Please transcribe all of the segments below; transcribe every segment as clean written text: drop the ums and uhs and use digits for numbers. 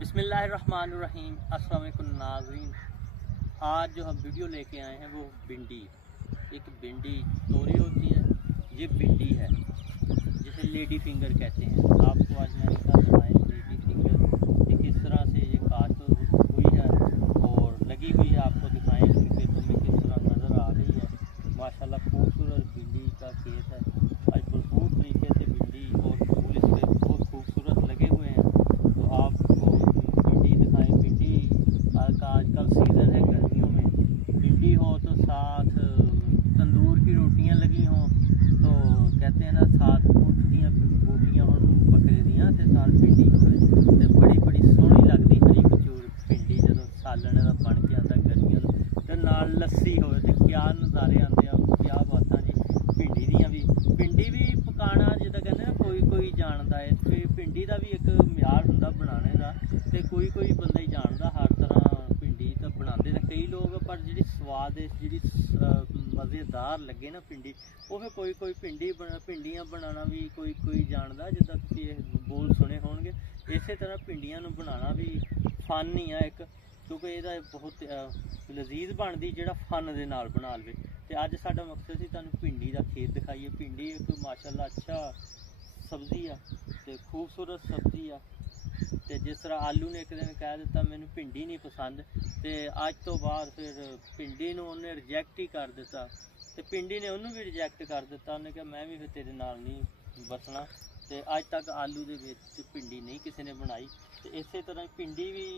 बिस्मिल्लाहिर्रहमानिर्रहीम। अस्सलाम वालेकुम नाज़रीन, आज जो हम वीडियो लेके आए हैं वो भिंडी, एक भिंडी तोरी होती है, ये भिंडी है जिसे लेडी फिंगर कहते हैं। आपको आज मैं इसका बताएं लेडी फिंगर कि किस तरह से ये काट हुई है और लगी हुई है, आपको दिखाएं कि खेतों में किस तरह नज़र आ रही है। माशाल्लाह खूबसूरत भिंडी का खेत है। आज भरपूर तरीके से भिंडी और फूल इसके बहुत खूबसूरत लगे हुए हैं। तो आपको भिंडी दिखाएं। भिंडी का आजकल सीज़न है गर्मियों में। भिंडी हो तो साथ तंदूर की रोटियां लगी हों तो कहते हैं ना, साथ बूटियां हो बकरे दियां ते साथ भिंडी होए ते बड़ी बड़ी सोहनी लगदी हरी कचूर भिंडी जदों सालन दा बन के आंदा गर्मियों ते नाल लस्सी होए ते क्या नज़ारे आंदे आ, क्या बातां जी। भिंडी भी पकाना जिद्दां कहंदे ना कोई जानदा है ते भिंडी दा भी एक म्यार हुंदा बनाने दा ते कोई बंदा ही जानदा। हर तरह भिंडी तो बनाते हैं कई लोग, पर जी स्वाद जी मज़ेदार लगे ना भिंडी, वो फिर कोई भिंडियां बनाना भी कोई जानता। जिद्दां तुसीं बोल सुने होणगे, इस तरह भिंडियां नूं बनाना भी फन ही है एक, क्योंकि ये बहुत लजीज बनती जिहड़ा फन दे नाल बना लवे। तो अज साडा मकसद सी तुहानूं भिंडी का खेत दिखाइए। भिंडी एक माशाअल्लाह अच्छा सब्जी आ ते खूबसूरत सब्जी आ। तो जिस तरह आलू ने एक दिन कह दिता मैनू भिंडी नहीं पसंद, तो अज तो बाद फिर भिंडी नूं उन्हें रिजैक्ट ही कर दिता, तो भिंडी ने उन्होंने भी रिजैक्ट कर दिता। उन्हें कहा मैं भी फिर तेरे नाल नहीं बसना। तो अज तक आलू दे विच भिंडी नहीं किसी ने बनाई। तो इस तरह भिंडी भी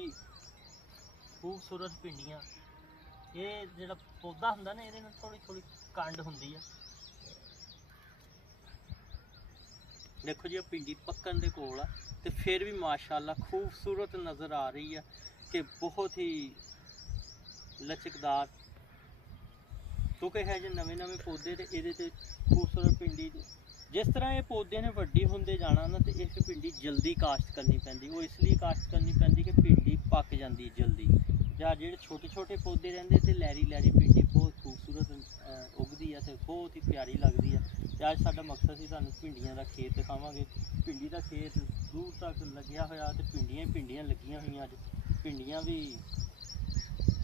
खूबसूरत भिंडियां, ये जिहड़ा पौधा हुंदा ना, ये थोड़ी कंड हुंदी है। देखो जी भिंडी पक्कन दे कोल आ, तो फिर भी माशाअल्लाह खूबसूरत नज़र आ रही है कि बहुत ही लचकदार, क्योंकि है जो नवे पौधे तो ये खूबसूरत भिंडी जिस तरह ये पौधे ने वड्डी होंदे जाना ना, तो इस भिंडी जल्दी काश्त करनी पैंदी। वो इसलिए काश्त करनी पैंदी कि भिंडी पक जाती जल्दी। ਜਾਂ ਜਿਹੜੇ छोटे पौधे रहते तो लैरी भिंडी बहुत खूबसूरत उगती है तो बहुत ही प्यारी लगती है। तो अज साडा मकसद ही तुहानूं भिंडियां का खेत दिखावांगे। भिंडी का खेत दूर तक लग्या होया ते भिंडियां लगियां हुई। अज भिंडियां भी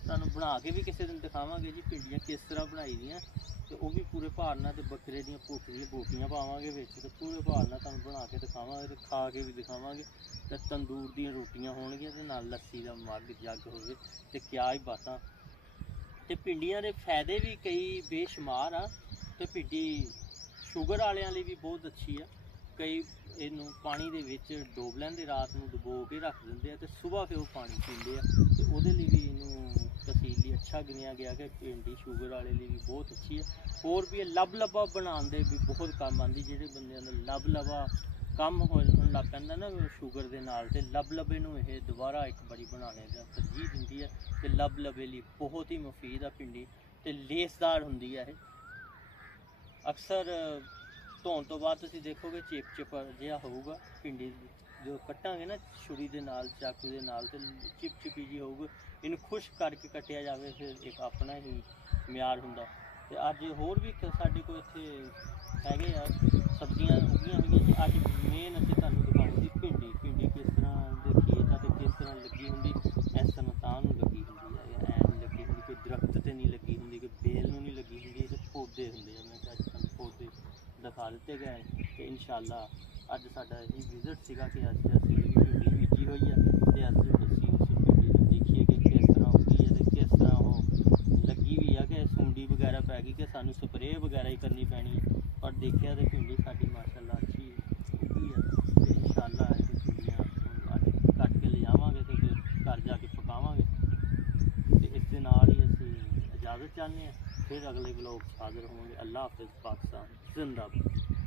तुहानूं बना के भी किसी दिन दिखावांगे जी, भिंडियां किस तरह बनाई दियां। तो वह भी पूरे भार नाल, बकरे दियां पुट्ठ दियां बोटियां पावांगे विच, ते पूरे भार नाल तुहानूं बना के दिखावांगे ते खा के भी दिखावांगे। तो तंदूर दियां रोटियां होणगियां ते नाल लस्सी दा मग जग होवे ते क्या ही बातां। ते भिंडियां दे फायदे भी कई बेशुमार आ। ते भिंडी शुगर वालियां लई भी बहुत अच्छी है। कई इनू पानी दे विच डोब लैंदे, रात नूं डुबो के रख दिंदे आ ते सुबह फिर वो पानी पींदे आ। ते ओहदे लई भी इनू तसील लई अच्छा गिनिया गया कि भिंडी शुगर वाले लिए भी बहुत अच्छी है। होर भी लबा बनाने भी बहुत कम आती। जिहड़े बंदे लबा कम हो लग पैंदा ना शुगर के नाल, ते लबे नूं ये दोबारा एक बड़ी बनाने का तरजीह दिंदी है। ते लबे लिए बहुत ही मुफीद है भिंडी, ते लेसदार हुंदी है। अक्सर धोन तो बाद तुसीं देखोगे चिप जिहा होऊगा भिंडी, जो कट्टांगे ना छुरी दे नाल चाकू दे नाल, ते चिपी जी होऊगी। इनू खुश्क करके कट्टिया जाए फिर एक अपना ही म्यार हुंदा। ते अज होर भी साडे कोल इत्थे हैगे आ सब्जियां उगियां होईयां। अज मेन असीं तुहानूं दिखाऊंगी भिंडी किस तरह दे खेत आ ते किस तरह लगी हुंदी। इस तरह तां नूं लगी हुंदी है, ऐ नहीं लगी हुंदी, कोई दरख्त ते नहीं लगी हुंदी, कोई बेल नूं नहीं लगी हुंदी। ते पौधे हुंदे आ, मैं अज तुहानूं पौधे दिखा दित्ते गए। ते इंशाअल्लाह अज साडा यही विजिट सीगा कि अज असीं भिंडी बीजी होई है ते अस असीं उस भिंडी नूं देखीए कि किस तरह उगी है ते किस तरह वो लगी भी है कि सूंडी वगैरह पै गई कि सानूं स्प्रे वगैरह ही करनी पैनी है। पर देखिया तो भिंडी साडी माशाअल्लाह अच्छी उगी है। तो इंशाअल्लाह असीं भिंडियां अज कट के ले जावांगे ते फिर घर जाके पकावांगे। तो इस दे नाल ही असीं इजाज़त चाहते हैं। फिर अगले ब्लॉग हाज़र होवांगे। अल्लाह हाफ़िज़। पाकिस्तान जिंदाबाद।